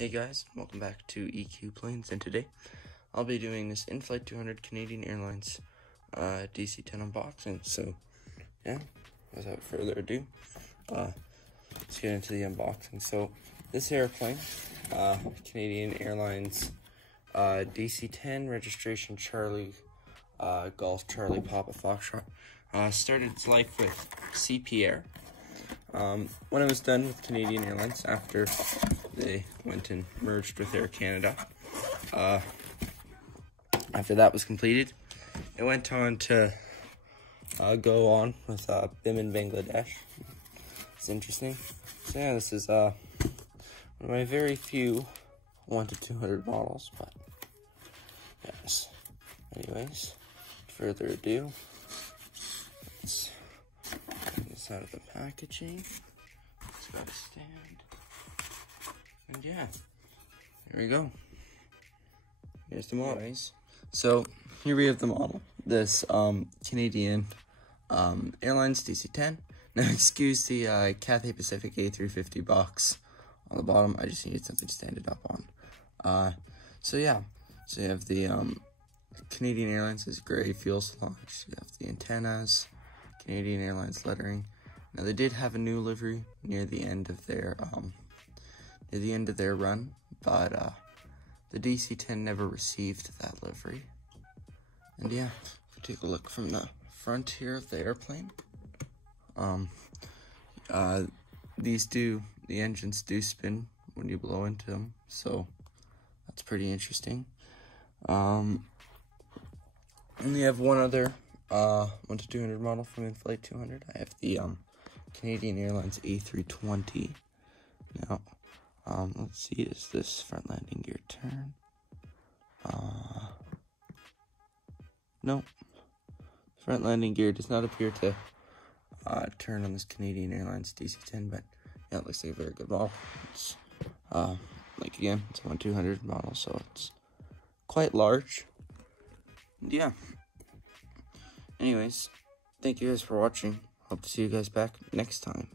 Hey guys, welcome back to EQ Planes, and today I'll be doing this Inflight-200 Canadian Airlines DC-10 unboxing. So yeah, without further ado, let's get into the unboxing. So this airplane, Canadian Airlines DC-10, registration Charlie Golf Charlie Papa Foxtrot, started its life with CP Air. When it was done with Canadian Airlines, after they went and merged with Air Canada, after that was completed, it went on to go on with BIM in Bangladesh. It's interesting. So yeah, this is one of my very few 1 to 200 models, but yes. Anyways, further ado, let's get this out of the packaging. It's got a stand. And yeah, there we go. Here's the model. So here we have the model. This Canadian Airlines DC-10. Now excuse the Cathay Pacific A350 box on the bottom. I just needed something to stand it up on. So yeah, so you have the Canadian Airlines is gray fuselage. You have the antennas, Canadian Airlines lettering. Now they did have a new livery near the end of their run, but the DC-10 never received that livery. And yeah, if we take a look from the front here of the airplane, the engines do spin when you blow into them, so that's pretty interesting. And we have one other 1 to 200 model from Inflight-200. I have the Canadian Airlines A320. Now, let's see, is this front landing gear turn? No. Front landing gear does not appear to turn on this Canadian Airlines DC-10, but yeah, it looks like a very good model. It's, like again, it's a 1 to 200 model, so it's quite large. And yeah. Anyways, thank you guys for watching. Hope to see you guys back next time.